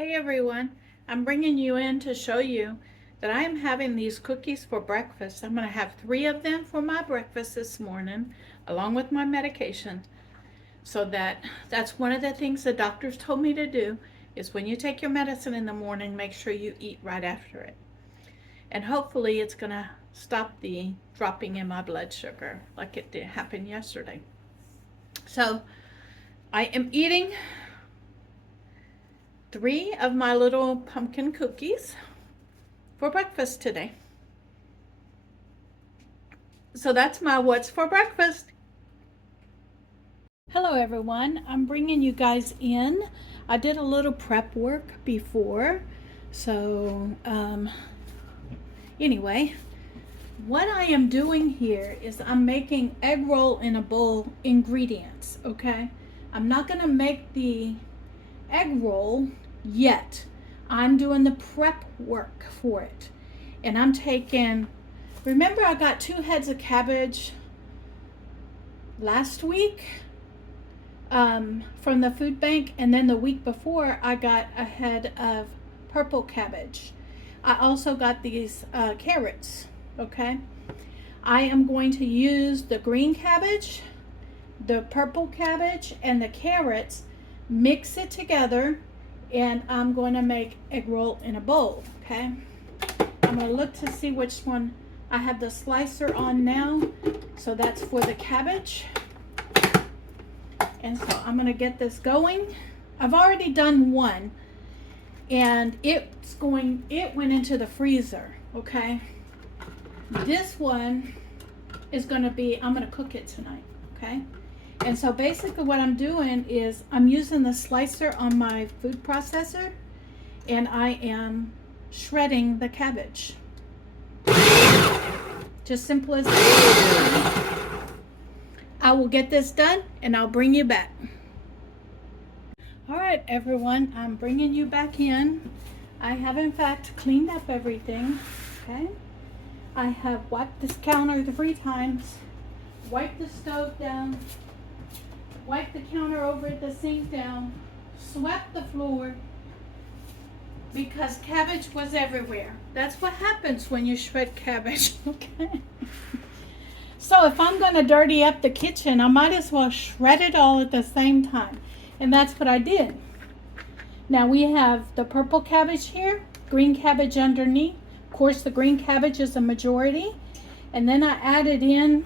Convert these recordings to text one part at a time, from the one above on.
Hey everyone, I'm bringing you in to show you that I am having these cookies for breakfast. I'm going to have 3 of them for my breakfast this morning, along with my medication. So that's one of the things the doctors told me to do is when you take your medicine in the morning, make sure you eat right after it. And hopefully it's going to stop the dropping in my blood sugar like it did happen yesterday. So I am eating 3 of my little pumpkin cookies for breakfast today. So that's my what's for breakfast. Hello everyone, I'm bringing you guys in. I did a little prep work before. So anyway, what I am doing here is I'm making egg roll in a bowl ingredients, okay? I'm not gonna make the egg roll yet. I'm doing the prep work for it. And I'm taking, remember I got 2 heads of cabbage last week from the food bank, and then the week before I got a head of purple cabbage. I also got these carrots, okay? I am going to use the green cabbage, the purple cabbage, and the carrots, mix it together, and I'm going to make egg roll in a bowl, okay? I'm going to look to see which one. I have the slicer on now, so that's for the cabbage. And so I'm going to get this going. I've already done one, and it went into the freezer, okay? This one is going to be, I'm going to cook it tonight, okay? And so basically what I'm doing is I'm using the slicer on my food processor, and I am shredding the cabbage. Just simple as that. I will get this done and I'll bring you back. All right, everyone, I'm bringing you back in. I have in fact cleaned up everything, okay? I have wiped this counter 3 times, wiped the stove down, wiped the counter over at the sink down, swept the floor, because cabbage was everywhere. That's what happens when you shred cabbage, okay? So if I'm going to dirty up the kitchen, I might as well shred it all at the same time. And that's what I did. Now we have the purple cabbage here, green cabbage underneath. Of course, the green cabbage is a majority. And then I added in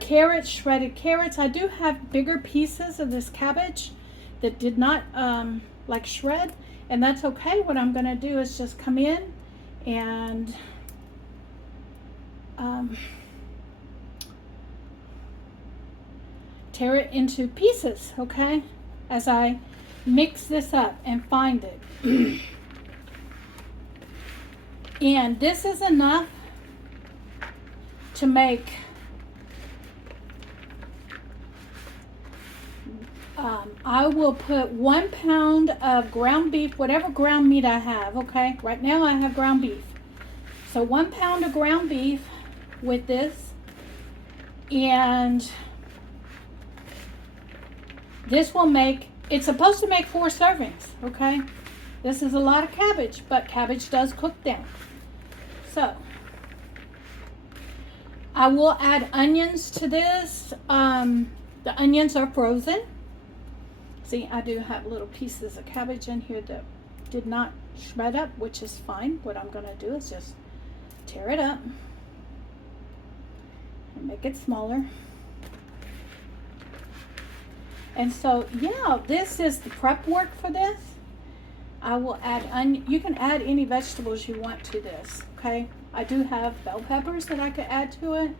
carrots, shredded carrots. I do have bigger pieces of this cabbage that did not like shred, and that's okay. What I'm going to do is just come in and tear it into pieces, okay, as I mix this up and find it. And this is enough to make I will put 1 pound of ground beef, whatever ground meat I have, okay? Right now I have ground beef. So 1 pound of ground beef with this, and this will make, it's supposed to make 4 servings, okay? This is a lot of cabbage, but cabbage does cook down. So I will add onions to this. The onions are frozen. See, I do have little pieces of cabbage in here that did not shred up, which is fine. What I'm going to do is just tear it up and make it smaller. And so, yeah, this is the prep work for this. I will add onion. You can add any vegetables you want to this, okay? I do have bell peppers that I could add to it.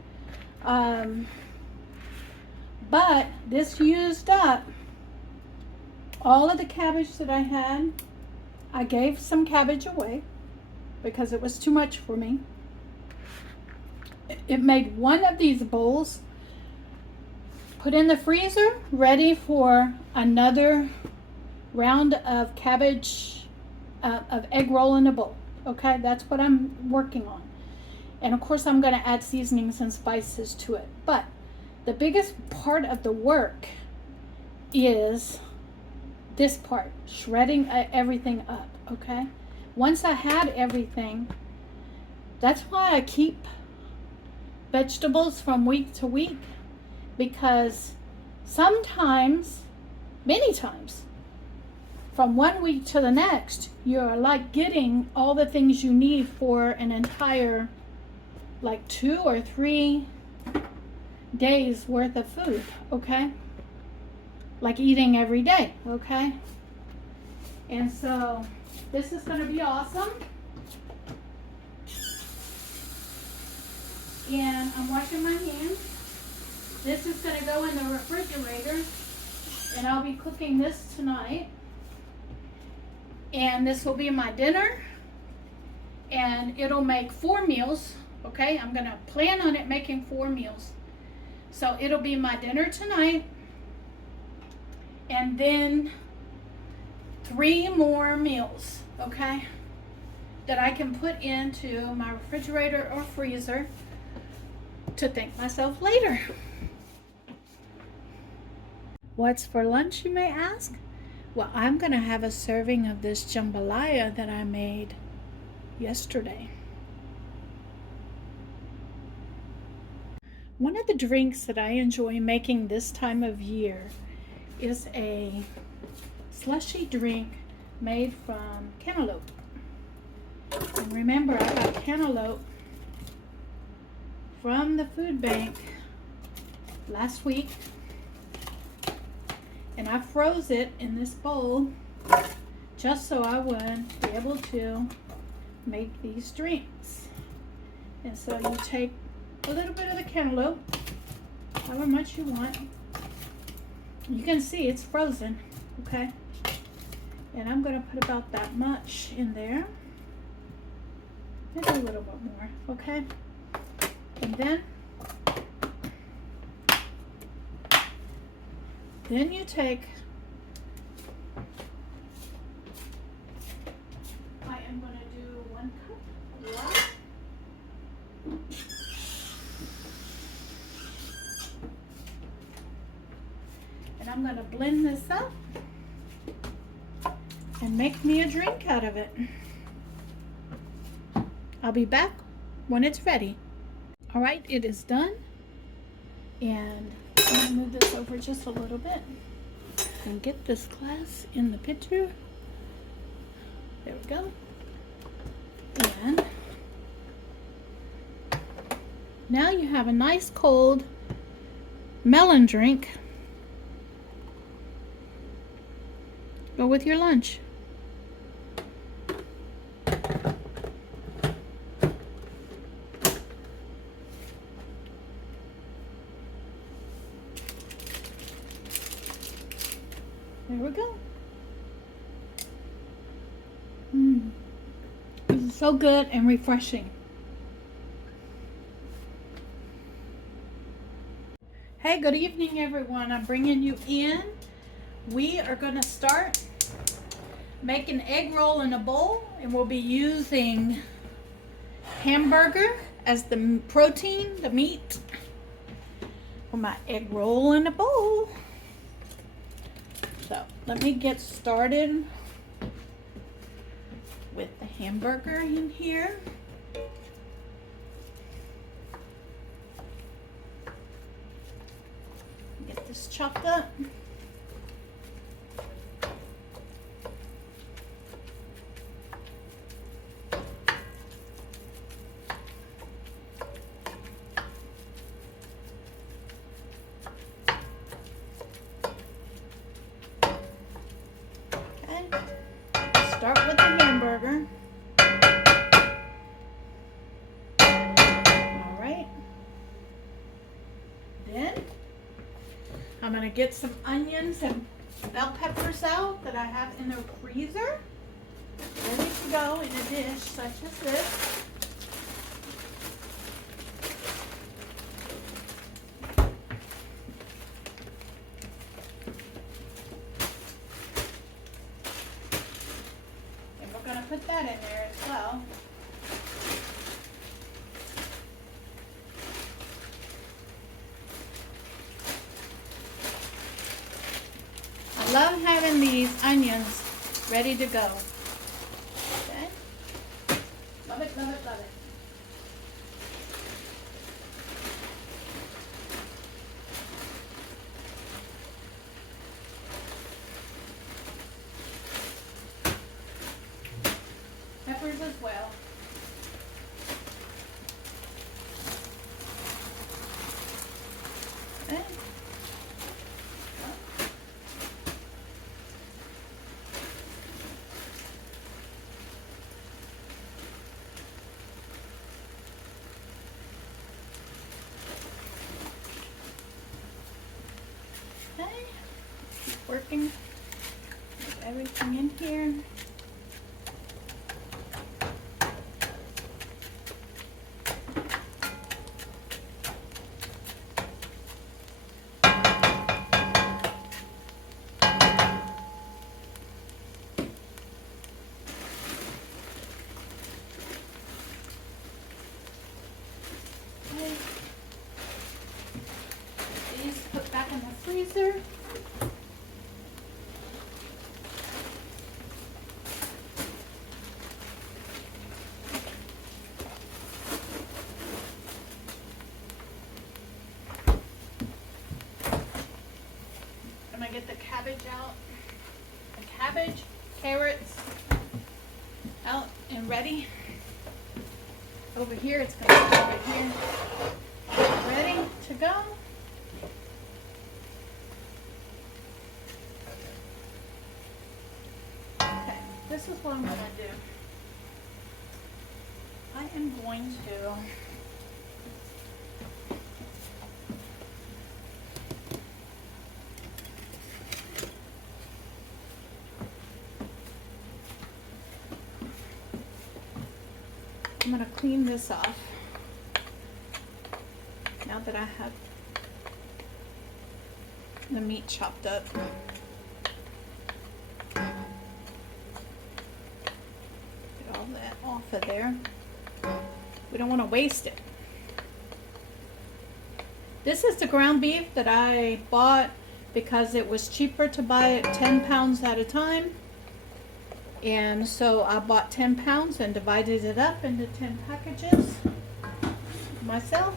But this used up all of the cabbage that I had. I gave some cabbage away because it was too much for me. It made one of these bowls, put in the freezer, ready for another round of cabbage, of egg roll in a bowl. Okay, that's what I'm working on. And of course I'm going to add seasonings and spices to it. But the biggest part of the work is this part, shredding everything up, okay? Once I had everything, that's why I keep vegetables from week to week, because sometimes, many times, from one week to the next, you're like getting all the things you need for an entire, like 2 or 3 days worth of food, okay? Like eating every day, okay? And so this is going to be awesome. And I'm washing my hands. This is going to go in the refrigerator, and I'll be cooking this tonight. And this will be my dinner, and it'll make 4 meals, okay? I'm going to plan on it making 4 meals. So it'll be my dinner tonight, and then 3 more meals, okay, that I can put into my refrigerator or freezer to thank myself later. What's for lunch, you may ask? Well, I'm going to have a serving of this jambalaya that I made yesterday. One of the drinks that I enjoy making this time of year is a slushy drink made from cantaloupe. And remember, I got cantaloupe from the food bank last week, and I froze it in this bowl just so I would be able to make these drinks. And so you take a little bit of the cantaloupe, however much you want. You can see it's frozen, okay? And I'm going to put about that much in there. Maybe a little bit more, okay? And then you take, I am going to do 1 cup of water. And I'm going to blend this up and make me a drink out of it. I'll be back when it's ready. All right, it is done. And I'm going to move this over just a little bit and get this glass in the picture. There we go. And now you have a nice cold melon drink. Go with your lunch. There we go. This is so good and refreshing. Hey, good evening, everyone. I'm bringing you in. We are going to start making egg roll in a bowl, and we'll be using hamburger as the protein, the meat, for my egg roll in a bowl. So let me get started with the hamburger in here. Get this chopped up. Start with the hamburger. All right. Then I'm going to get some onions and bell peppers out that I have in the freezer, ready to go in a dish such as this. Put that in there as well. I'm Love having these onions ready to go. Okay? Love it, love it, love it. Peppers as well. Okay. Okay. Keep working with everything in here. These put back in the freezer. I'm gonna get the cabbage out. The cabbage, carrots out and ready. Over here, it's gonna be over here. Ready to go. Okay, this is what I'm gonna do. I am going to I'm going to clean this off now that I have the meat chopped up. Get all that off of there. We don't want to waste it. This is the ground beef that I bought because it was cheaper to buy it 10 pounds at a time. And so I bought 10 pounds and divided it up into 10 packages myself.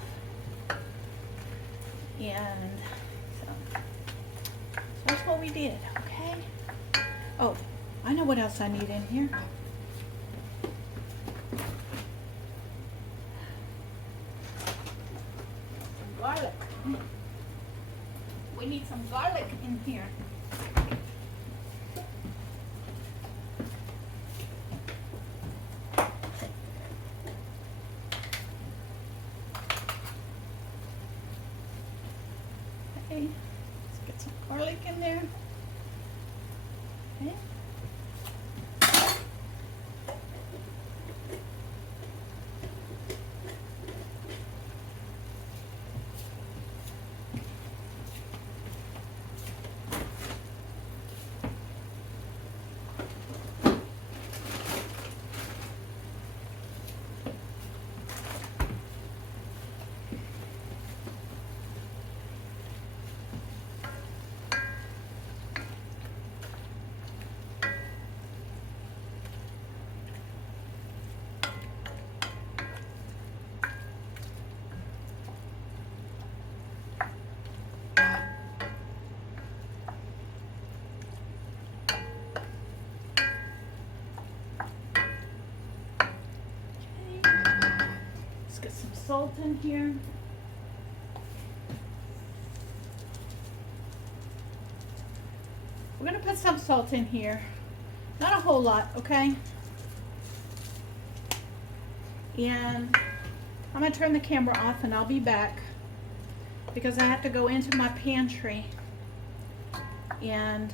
And so that's what we did, okay? Oh, I know what else I need in here. Some garlic. We need some garlic in here. Okay, let's get some garlic in there. Okay. Salt in here. We're going to put some salt in here. Not a whole lot, okay? And I'm going to turn the camera off and I'll be back because I have to go into my pantry and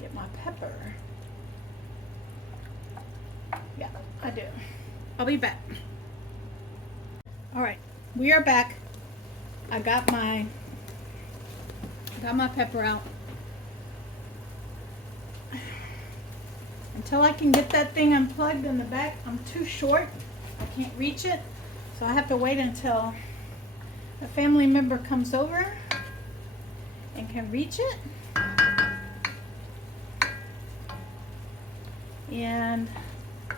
get my pepper. Yeah, I do. I'll be back. All right, we are back. I got my pepper out. Until I can get that thing unplugged in the back, I'm too short. I can't reach it. So I have to wait until a family member comes over and can reach it. And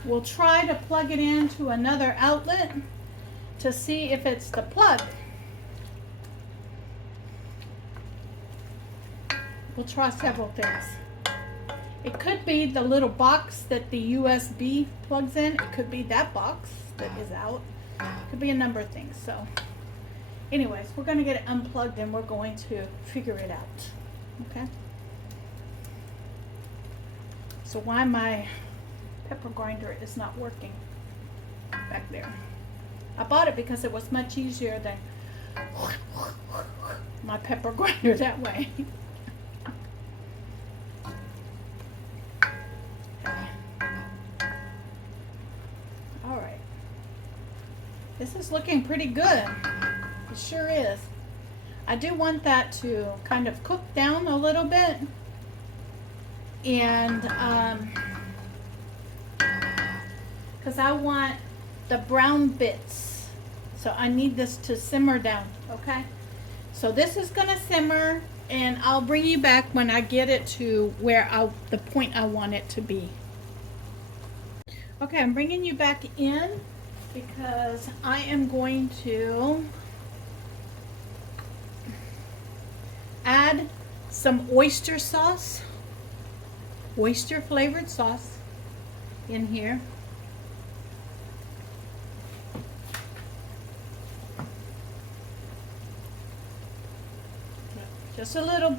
we'll try to plug it into another outlet to see if it's the plug. We'll try several things. It could be the little box that the USB plugs in. It could be that box that is out. It could be a number of things. So anyways, we're going to get it unplugged and we're going to figure it out. Okay? So why my pepper grinder is not working back there. I bought it because it was much easier than my pepper grinder that way. Alright. This is looking pretty good. It sure is. I do want that to kind of cook down a little bit. And because I want the brown bits, so I need this to simmer down. Okay, so this is gonna simmer and I'll bring you back when I get it to where the point I want it to be. Okay, I'm bringing you back in because I am going to add some oyster sauce, oyster flavored sauce in here. Just a little,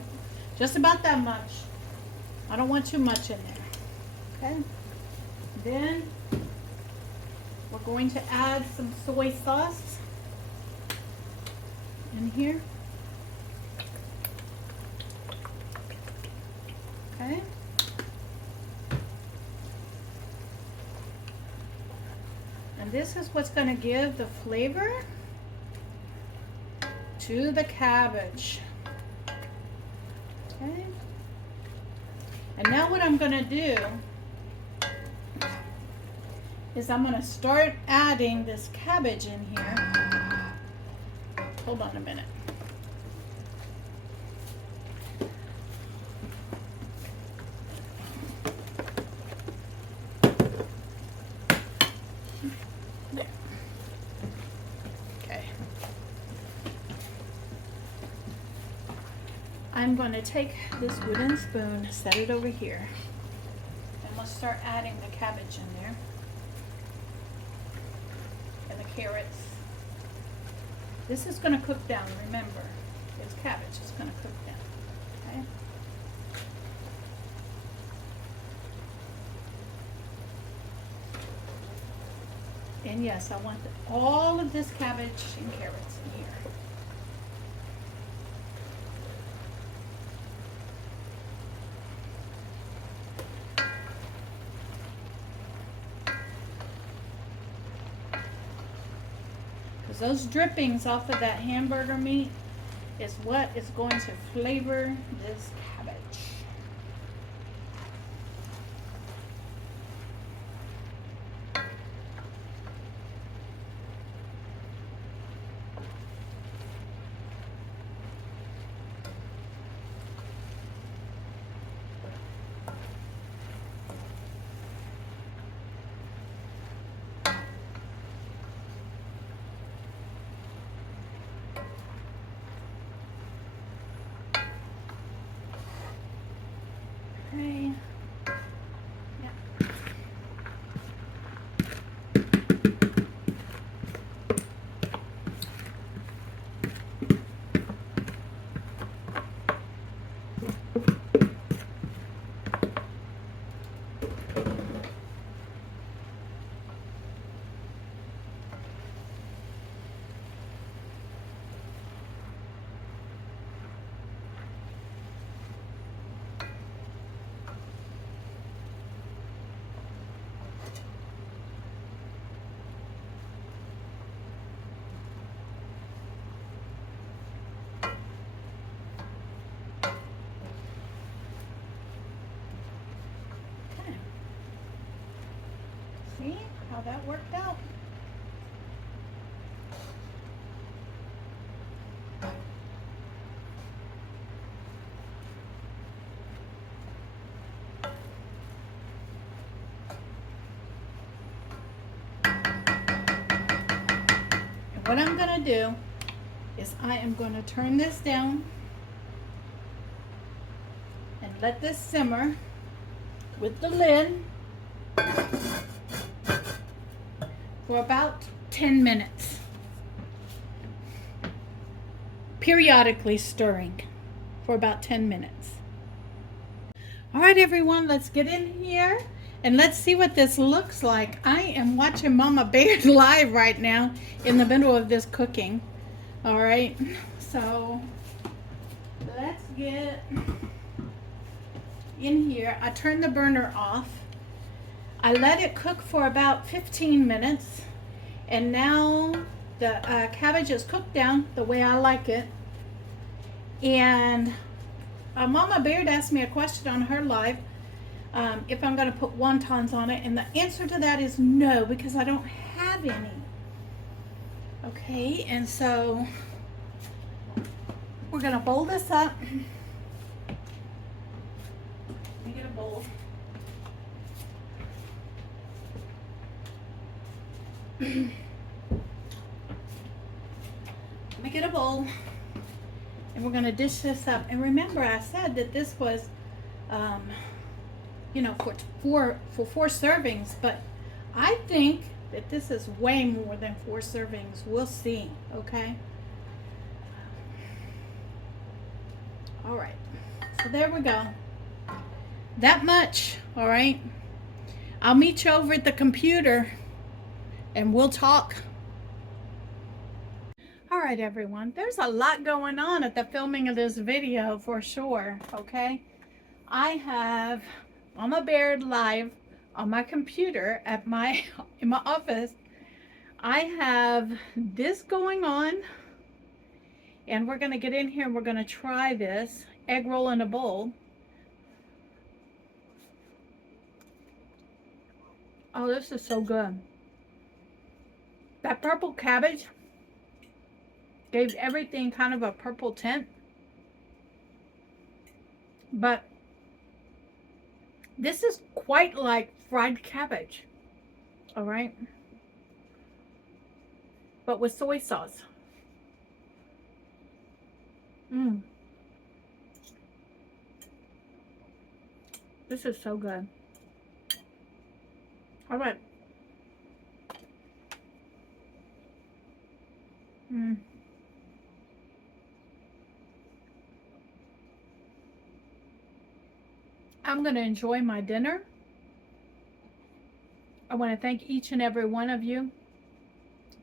just about that much. I don't want too much in there. Okay. Then we're going to add some soy sauce in here. Okay. And this is what's going to give the flavor to the cabbage. Okay. And now what I'm going to do is I'm going to start adding this cabbage in here. Hold on a minute. There. Okay. I'm going to take this wooden spoon, set it over here, and we'll start adding the cabbage in there. And the carrots. This is going to cook down, remember. It's cabbage, it's going to cook down. Okay? And yes, I want all of this cabbage and carrots in here. Those drippings off of that hamburger meat is what is going to flavor this cabbage. Okay. Yeah. See how that worked out? what I'm gonna do is I am going to turn this down and let this simmer with the lid for about 10 minutes. Periodically stirring for about 10 minutes. All right, everyone, let's get in here and let's see what this looks like. I am watching Mama Baird live right now in the middle of this cooking. All right, so let's get in here. I turned the burner off. I let it cook for about 15 minutes, and now the cabbage is cooked down the way I like it. And Mama Baird asked me a question on her live, if I'm going to put wontons on it, and the answer to that is no, because I don't have any. Okay, and so we're going to bowl this up. Let me get a bowl. Let me get a bowl, and we're going to dish this up. And remember, I said that this was, you know, for four servings, but I think that this is way more than 4 servings. We'll see. Okay. All right. So there we go. That much. All right. I'll meet you over at the computer, and we'll talk. All right, everyone. There's a lot going on at the filming of this video for sure. Okay. I have Mama Baird live on my computer at in my office. I have this going on, and we're going to get in here and we're going to try this egg roll in a bowl. Oh, this is so good. That purple cabbage gave everything kind of a purple tint, but this is quite like fried cabbage, all right, but with soy sauce. This is so good. All right. I'm going to enjoy my dinner. I want to thank each and every one of you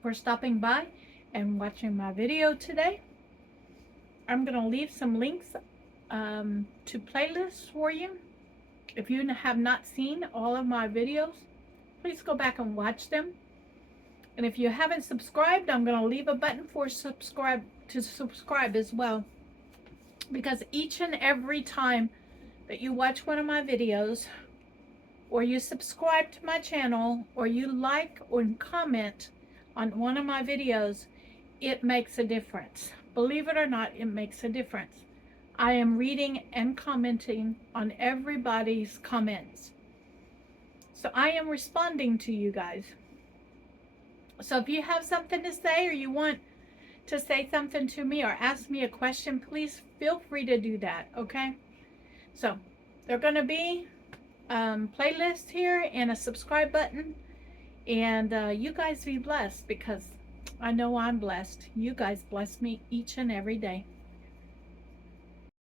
for stopping by and watching my video today. I'm going to leave some links to playlists for you. If you have not seen all of my videos, please go back and watch them. And if you haven't subscribed, I'm going to leave a button for subscribe as well. Because each and every time that you watch one of my videos, or you subscribe to my channel, or you like or comment on one of my videos, it makes a difference. Believe it or not, it makes a difference. I am reading and commenting on everybody's comments. So I am responding to you guys. So if you have something to say, or you want to say something to me or ask me a question, please feel free to do that, okay? So they're going to be playlist here and a subscribe button. And you guys be blessed, because I know I'm blessed. You guys bless me each and every day.